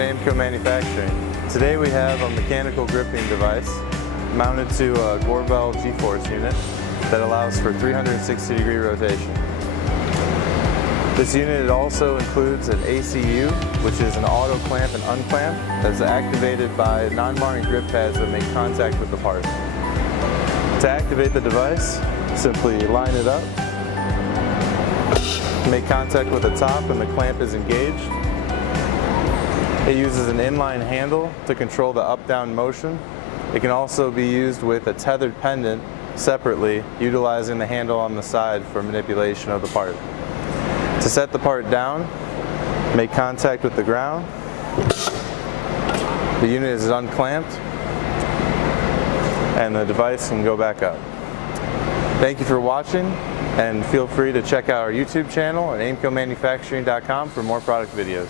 to Aimco Manufacturing. Today we have a mechanical gripping device mounted to a Gorbel G-force unit that allows for 360-degree rotation. This unit also includes an ACU, which is an auto clamp and unclamp that's activated by non-marring grip pads that make contact with the part. To activate the device, simply line it up, make contact with the top and the clamp is engaged. It uses an inline handle to control the up-down motion. It can also be used with a tethered pendant separately, utilizing the handle on the side for manipulation of the part. To set the part down, make contact with the ground. The unit is unclamped and the device can go back up. Thank you for watching, and feel free to check out our YouTube channel at aimcomanufacturing.com for more product videos.